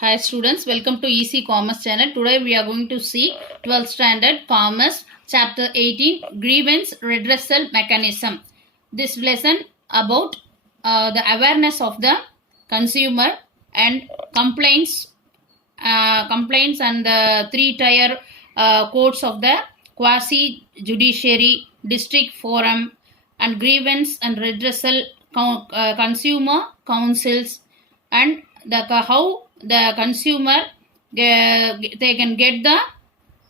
Hi students, welcome to EC Commerce channel. Today we are going to see 12th standard Commerce chapter 18 grievance redressal mechanism. This lesson about the awareness of the consumer and complaints and the three-tier courts of the quasi judiciary, district forum and grievance and redressal consumer councils, and how the consumer they can get the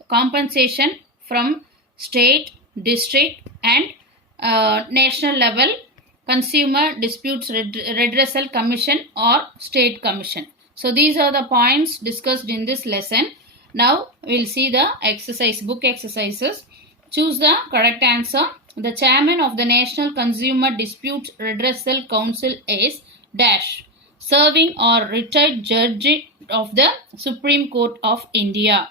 compensation from state, district and national level consumer disputes redressal commission or state commission. So these are the points discussed in this lesson. Now we'll see the book exercises. Choose the correct answer. The chairman of the National Consumer Disputes Redressal Council is dash, serving or retired judge of the Supreme Court of India.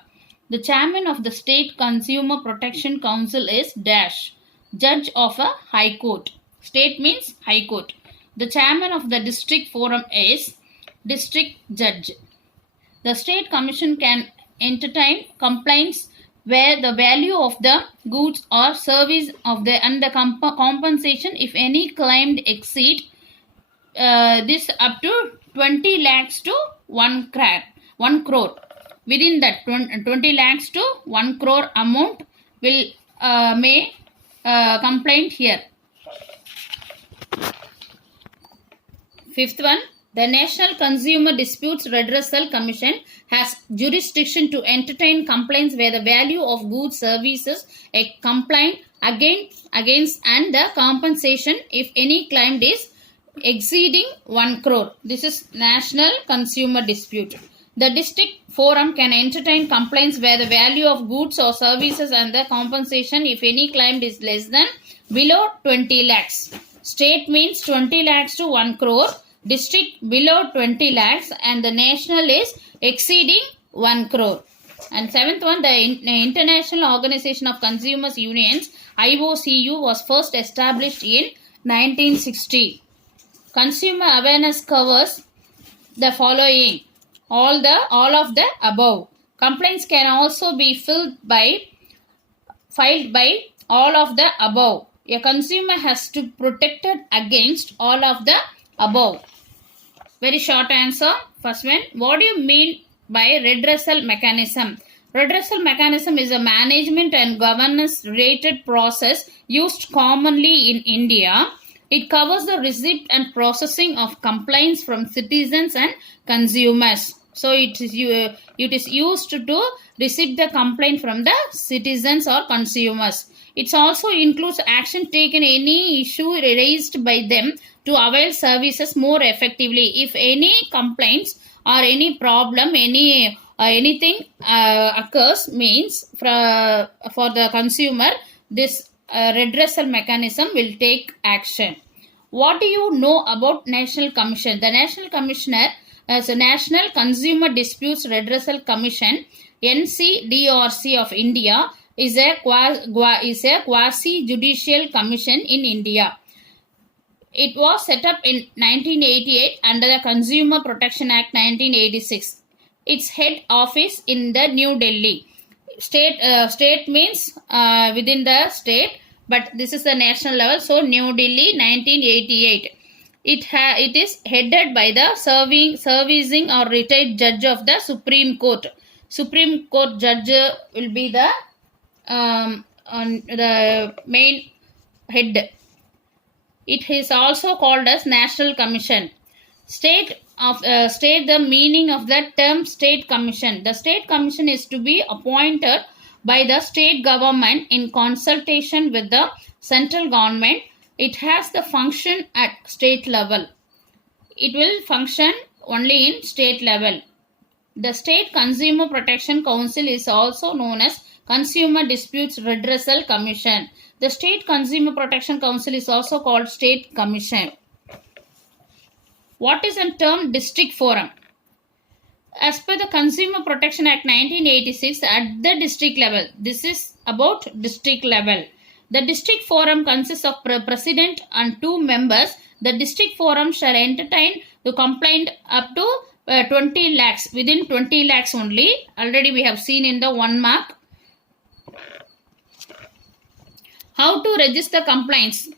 The chairman of the State Consumer Protection Council is dash, judge of a high court. State means high court. The chairman of the district forum is district judge. The state commission can entertain complaints where the value of the goods or service of the and the compensation, if any, claimed exceed this up to 20 lakhs to 1 crore. Within that 20 lakhs to 1 crore amount will may complaint here. Fifth one, the National Consumer Disputes Redressal Commission has jurisdiction to entertain complaints where the value of goods, services, a complaint against and the compensation, if any, claimed is exceeding 1 crore. This is National Consumer Dispute. The district forum can entertain complaints where the value of goods or services and the compensation, if any, claimed is less than below 20 lakhs. State means 20 lakhs to 1 crore. District below 20 lakhs and the national is exceeding 1 crore. And seventh one, the International Organization of Consumers Unions, IOCU, was first established in 1960. Consumer awareness covers the following: all of the above. Complaints can also be filed by all of the above. A consumer has to be protected against all of the above. Very short answer. First one, what do you mean by redressal mechanism? Redressal mechanism is a management and governance related process used commonly in India. It covers the receipt and processing of complaints from citizens and consumers. So it is used to receive the complaint from the citizens or consumers. It also includes action taken any issue raised by them to avail services more effectively. If any complaints or any problem, anything occurs, means for the consumer, this redressal mechanism will take action. What do you know about National Commission? The National Commissioner as a National Consumer Disputes Redressal Commission, NCDRC of India, is a quasi-judicial commission in India. It was set up in 1988 under the Consumer Protection Act 1986. Its head office in the New Delhi. State means within the state, but this is the national level. So New Delhi, 1988. It is headed by the servicing or retired judge of the Supreme Court. Supreme Court judge will be the main head. It is also called as National Commission. State the meaning of the term State Commission. The State Commission is to be appointed by the state government in consultation with the central government. It has the function at state level. It will function only in state level. The State Consumer Protection Council is also known as Consumer Disputes Redressal Commission. The State Consumer Protection Council is also called State Commission. What is the term district forum? As per the Consumer Protection Act 1986, at the district level, this is about district level. The district forum consists of president and 2 members. The district forum shall entertain the complaint up to 20 lakhs, within 20 lakhs only. Already we have seen in the 1 mark. How to register complaints?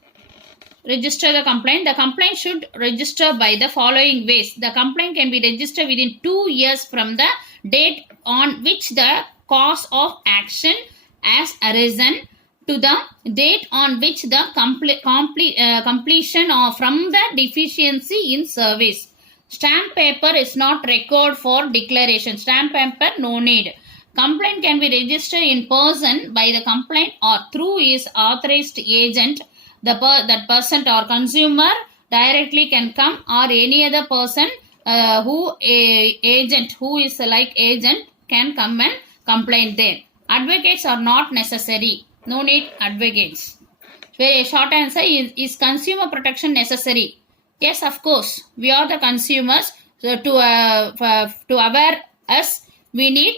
Register the complaint. The complaint should register by the following ways. The complaint can be registered within 2 years from the date on which the cause of action has arisen to the date on which the completion or from the deficiency in service. Stamp paper is not required for declaration. Stamp paper no need. Complaint can be registered in person by the complaint or through his authorized agent. That person or consumer directly can come, or any other person agent who is like agent can come and complain there. Advocates are not necessary. No need advocates. Very short answer is consumer protection necessary? Yes, of course. We are the consumers. So to aware us, we need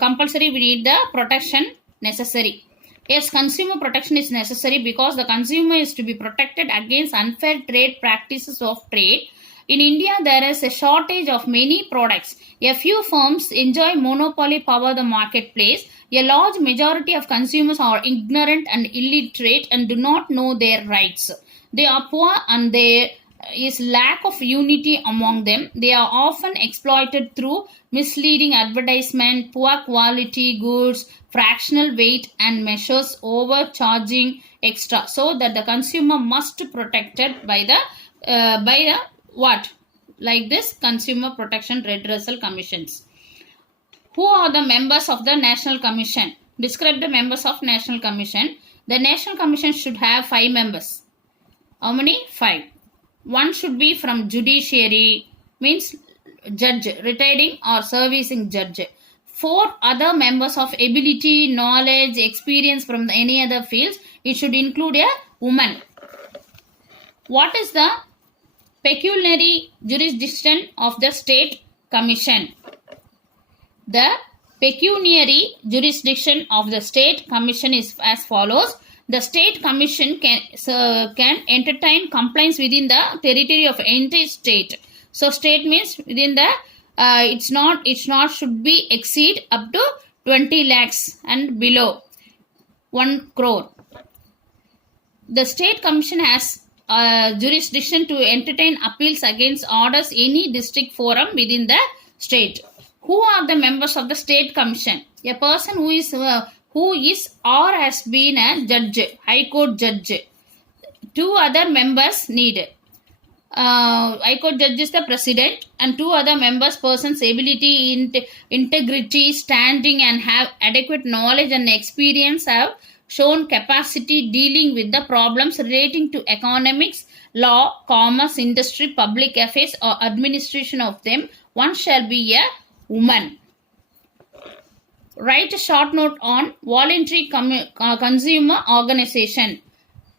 compulsory. We need the protection necessary. Yes, consumer protection is necessary because the consumer is to be protected against unfair trade practices of trade. In India, there is a shortage of many products. A few firms enjoy monopoly power the marketplace. A large majority of consumers are ignorant and illiterate and do not know their rights. They are poor and there is lack of unity among them. They are often exploited through misleading advertisement, poor quality goods, fractional weight and measures, overcharging extra, so that the consumer must protected by the what, like this consumer protection redressal commissions. Who are the members of the National Commission? Describe the members of National Commission. The National Commission should have 5 members. How many? 5. One should be from judiciary, means judge, retiring or servicing judge. 4 other members of ability, knowledge, experience from any other fields. It should include a woman. What is the pecuniary jurisdiction of the State Commission? The pecuniary jurisdiction of the State Commission is as follows. The State Commission can entertain complaints within the territory of any state. So state means within the it's not should be exceed up to 20 lakhs and below 1 crore. The State Commission has jurisdiction to entertain appeals against orders any district forum within the state. Who are the members of the State Commission? A person who is or has been a judge, High Court judge. 2 other members needed. High Court judge is the president, and 2 other members persons ability, integrity, standing and have adequate knowledge and experience, have shown capacity dealing with the problems relating to economics, law, commerce, industry, public affairs or administration of them. One shall be a woman. Write a short note on voluntary consumer organization.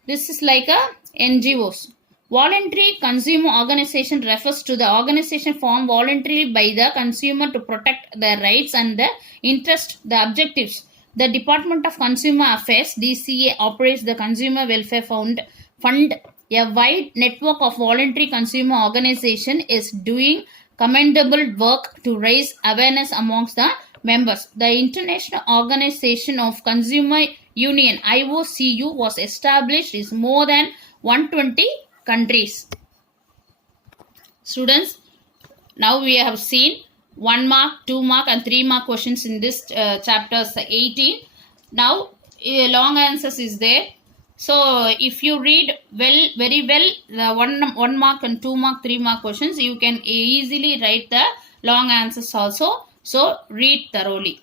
This is like a NGOs. Voluntary consumer organization refers to the organization formed voluntarily by the consumer to protect their rights and the interest, the objectives. The Department of Consumer Affairs, DCA, operates the Consumer Welfare Fund. A wide network of voluntary consumer organization is doing commendable work to raise awareness amongst the members. The International Organization of Consumer Union, IOCU, was established in more than 120 countries. Students, now we have seen 1 mark, 2 mark and 3 mark questions in this chapters 18. Now long answers is there. So if you read very well the 1 mark and 2 mark, 3 mark questions, you can easily write the long answers also. So read thoroughly.